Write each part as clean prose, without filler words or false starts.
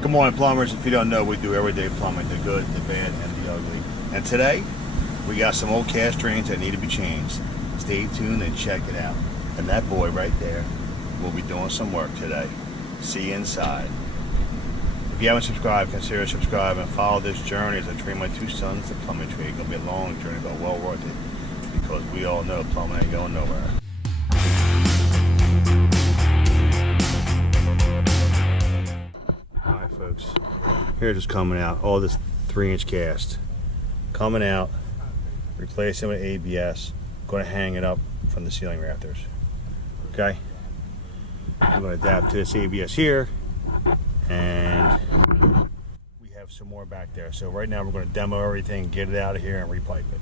Good morning, plumbers. If you don't know, we do everyday plumbing, the good, the bad, and the ugly. And today, we got some old cast drains that need to be changed. Stay tuned and check it out. And that boy right there will be doing some work today. See you inside. If you haven't subscribed, consider subscribing and follow this journey as I train my two sons the plumbing trade. It's going to be a long journey, but well worth it. Because we all know plumbing ain't going nowhere. Alright folks, here's what's coming out. All this 3-inch cast. Coming out, replacing with ABS. Going to hang it up from the ceiling rafters. Okay? I'm going to adapt to this ABS here. And we have some more back there. So right now we're going to demo everything, get it out of here, and repipe it.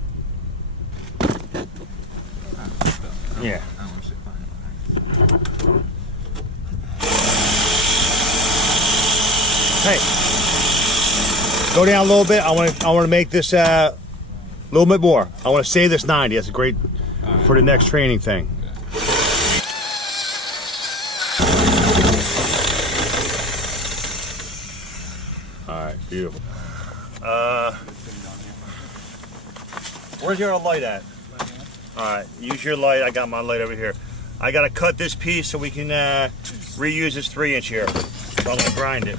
Yeah. Hey, go down a little bit. I want to make this a little bit more. I want to save this 90. That's a great for the next training thing. Beautiful. Where's your light at? Alright, use your light. I got my light over here. I gotta cut this piece so we can reuse this 3-inch here. So I'm gonna grind it.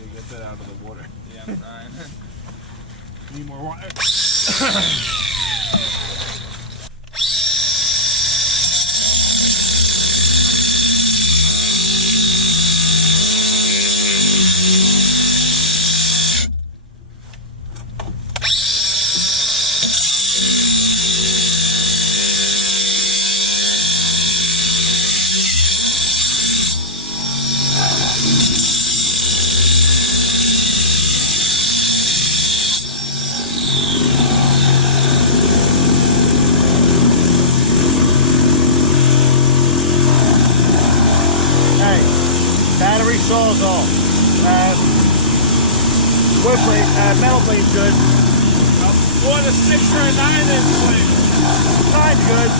You get that out of the water. Yeah, I'm trying. Need more water. Saws off. Wood plate, metal plate's good. You want a 6 or a 9-inch plate? 9's good.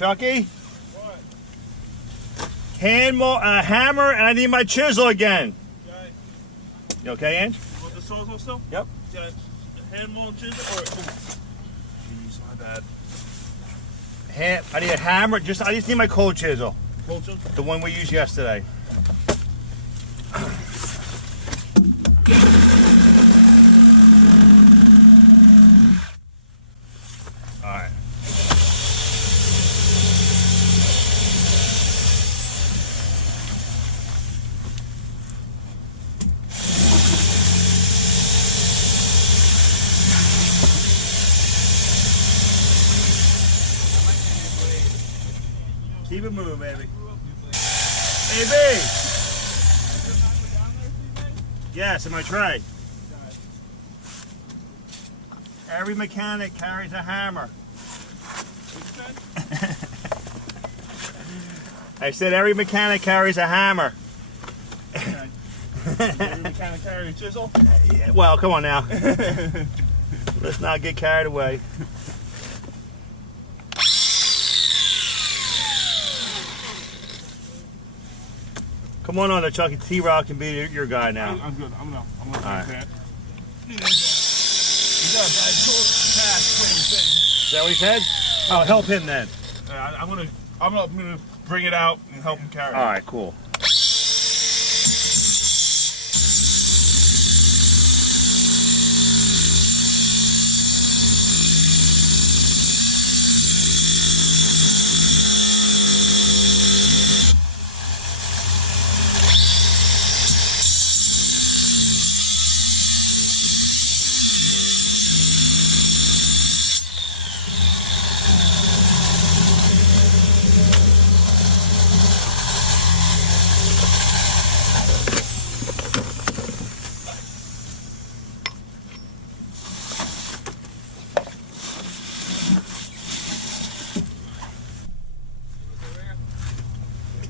Chucky? What? Hammer, and I need my chisel again. Okay. You okay, Ange? You want the saws still? Yep. Yeah, hand mill and chisel, or jeez, my bad. I need a hammer. I just need my cold chisel. Cold chisel? The one we used yesterday. All right. Keep it moving, baby. AB! Yes, in my tray. Every mechanic carries a hammer. I said every mechanic carries a hammer. Every mechanic carry a chisel? Yeah, well, come on now. Let's not get carried away. Come on there, Chucky. T-Rock can be your guy now. I'm good. I'm gonna all right. that. You got a bad pass thing. Is that what he said? Oh, help him then. I'm gonna bring it out and help him carry it. All right, cool.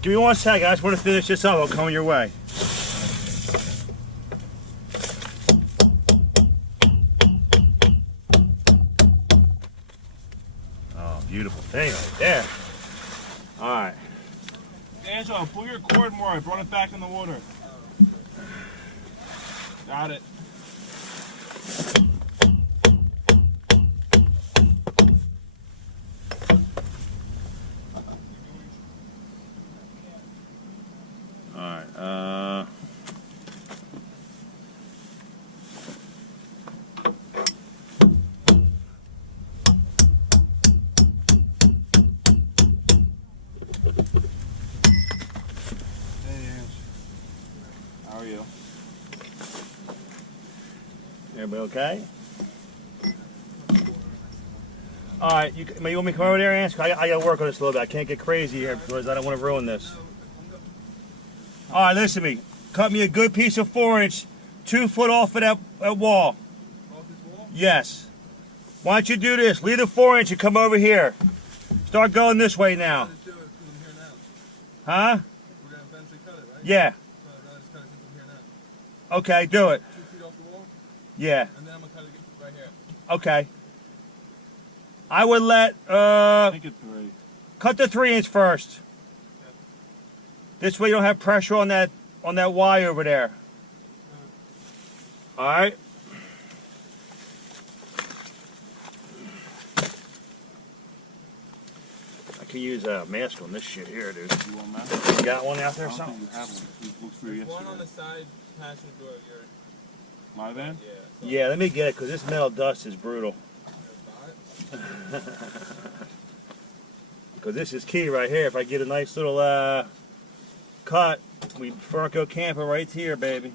Give me 1 second. I just want to finish this up. I'll come your way. Oh, beautiful thing right there. All right. Angelo, pull your cord more. I brought it back in the water. Got it. All right. How are you? Everybody okay? All right, you want me to come over there, Ansel? I got to work on this a little bit. I can't get crazy here because I don't want to ruin this. All right, listen to me. Cut me a good piece of 4-inch, 2 foot off of that wall. Off this wall? Yes. Why don't you do this? Leave the 4-inch and come over here. Start going this way now. Let's do it because I'm here now. Huh? We're going to eventually cut it, right? Yeah. So I'd rather just cut it since I'm here now. Okay, do it. 2 feet off the wall? Yeah. And then I'm going to cut it right here. Okay. I would let, Make it 3. cut the 3-inch first. Yep. This way you don't have pressure on that Y over there. All right. I could use a mask on this shit here, dude. You want that? You got one out there or I don't something? think you have one. We looked through There's one yesterday. on the side passenger door of your... My van? Yeah. So Yeah, let me get it because this metal dust is brutal. got it. Because this is key right here. If I get a nice little cut, we Franco camper right here, baby.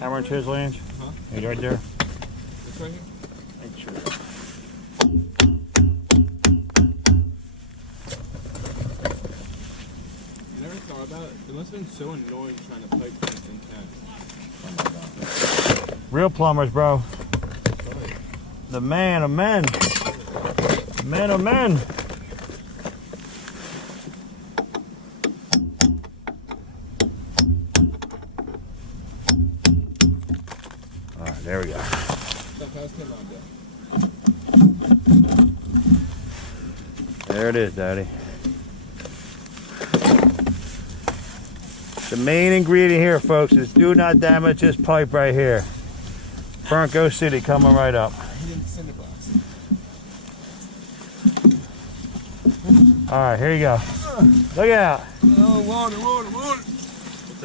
Hammer and chisel, Ange? Huh? It's right there. This right here? Make sure. You never thought about it? It must have been so annoying trying to pipe this intense. Oh my God. Real plumbers, bro. The man of men. Man of men. All right, there we go. Stuff has come out there. There it is, Daddy. The main ingredient here, folks, is do not damage this pipe right here. Franco City coming right up. Hidden cinder box. All right, here you go. Look out. Oh, water, water, water.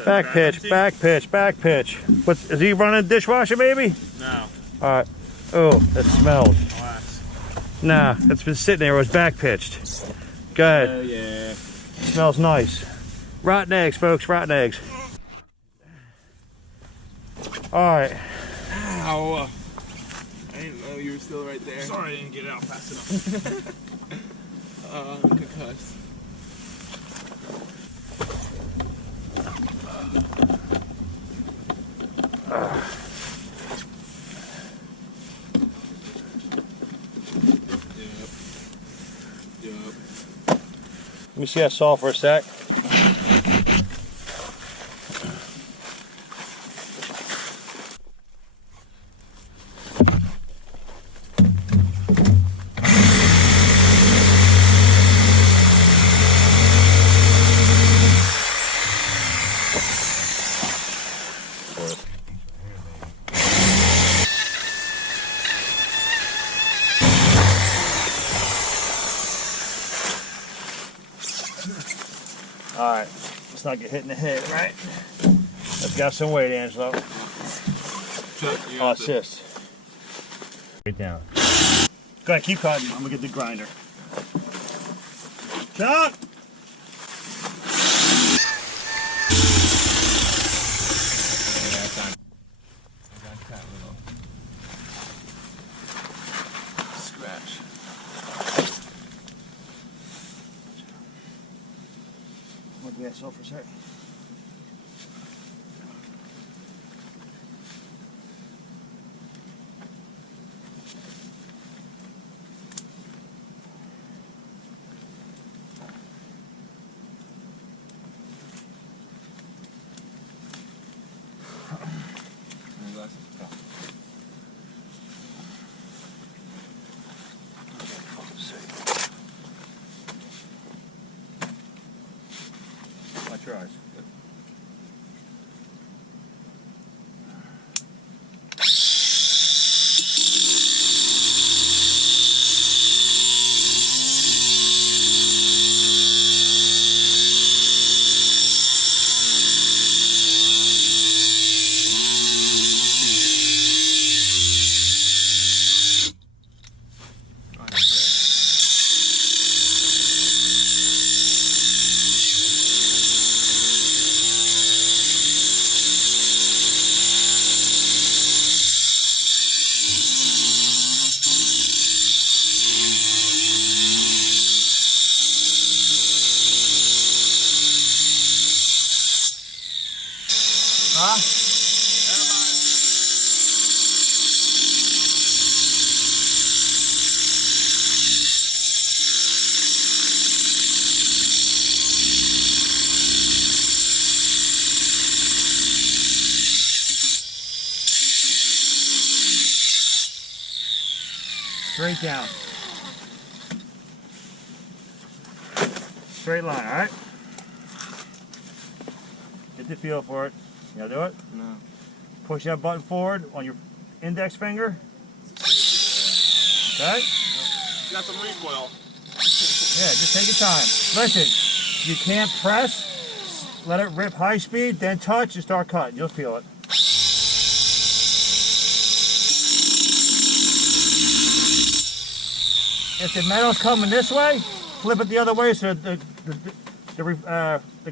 Back pitch, back pitch, back pitch. Is he running the dishwasher, maybe? No. All right. Oh, that smells. Glass. Nah, it's been sitting there. It was back pitched. Go ahead. Oh yeah. Smells nice. Rotten eggs, folks. Rotten eggs. All right. Ow. I didn't know you were still right there. Sorry I didn't get it out fast enough. I'm concussed. Yep. Let me see that salt for a sec. All right, let's not get hit in the head, right? Let's got some weight, Angelo. Chuck, you I'll have to- assist. Right down. Go ahead, keep cutting. I'm gonna get the grinder. Chuck! Yeah, that's on. I got that little scratch. Look at that salt for a sec. My glasses. Oh. Watch your eyes. Huh? Straight down. Straight line, alright? Get the feel for it. You gotta do it? No. Push that button forward on your index finger. Okay? You got some recoil. Yeah, just take your time. Listen, you can't press. Let it rip high speed, then touch and start cutting. You'll feel it. If the metal's coming this way, flip it the other way so the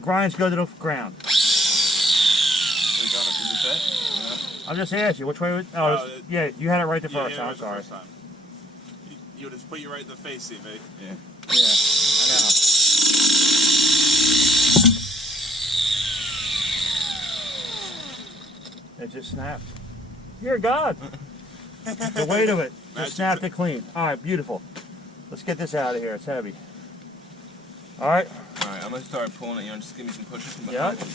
grinds go to the ground. We done if you did that? Yeah. I'm just asking you which way. Yeah, you had it right the first time. I'm sorry. You would just put you right in the face, CB. Yeah. Yeah, I know. It just snapped. You're God. The weight of it just snapped it clean. All right, beautiful. Let's get this out of here. It's heavy. All right. Alright, I'm gonna start pulling it. You know, just give me some pushes from Yeah. behind.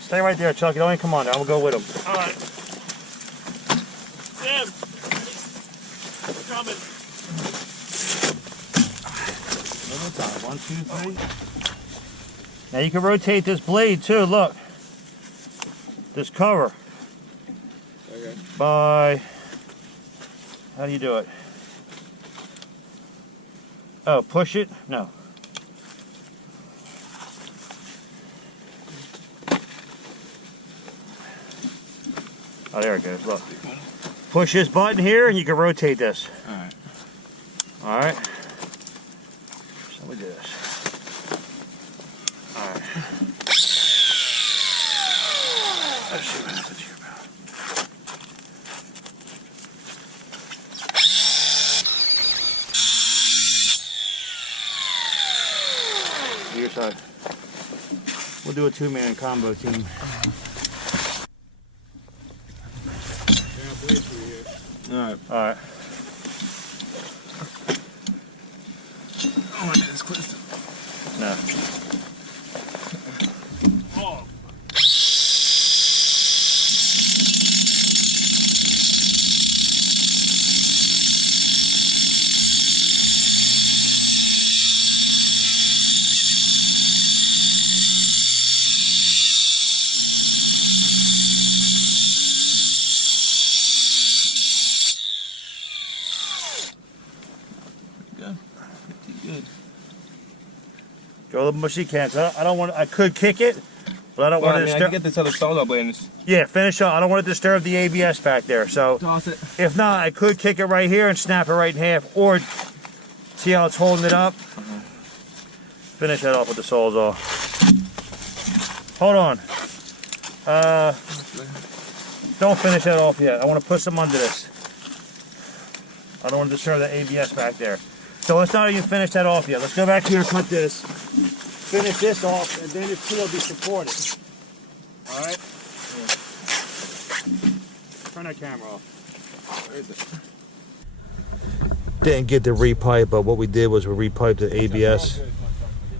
Stay right there, Chuck. You don't even come on there. I'm gonna go with him. All right. Sam, we're coming. One more time. 1, 2, 3. Now you can rotate this blade too. Look. This cover. Okay. By. How do you do it? Oh, push it? No. Oh, there it goes. Look. Push this button here and you can rotate this. Alright. Alright. So we do this. Alright. Let's see what happens here, pal. Your side. We'll do a two-man combo team. Alright. Alright. Oh, it's close. No. Oh, Good. Go a little mushy can. I don't want. I could kick it, but I don't want I it mean, to I disturb. can get this other solo blade and just Yeah, finish up. I don't want it to disturb the ABS back there. So toss it. if not, I could kick it right here and snap it right in half, or see how it's holding it up. Finish that off with the Sawzall. Hold on. Don't finish that off yet. I want to put some under this. I don't want to disturb the ABS back there. So let's not even finish that off yet. Let's go back here and cut this. Finish this off, and then this tool will be supported. All right? Yeah. Turn that camera off. Didn't get the repipe, but what we did was we repiped the ABS.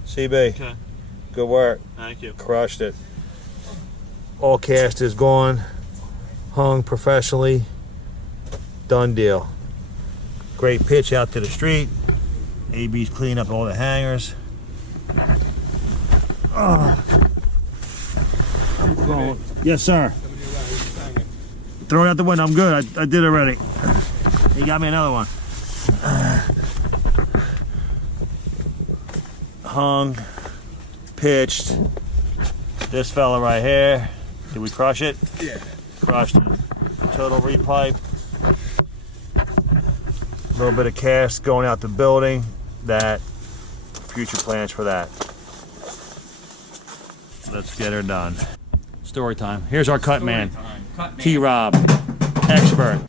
CB, okay. good work. Thank you. Crushed it. All cast is gone. Hung professionally. Done deal. Great pitch out to the street. AB's cleaning up all the hangers. Yes, sir. Throw it out the window. I'm good. I did already. He got me another one. Hung, pitched. This fella right here. Did we crush it? Yeah. Crushed it. Total repipe. A little bit of cast going out the building. That future plans for that. Let's get her done. Story time. Here's our cut man. Cut man. T-Rob, expert.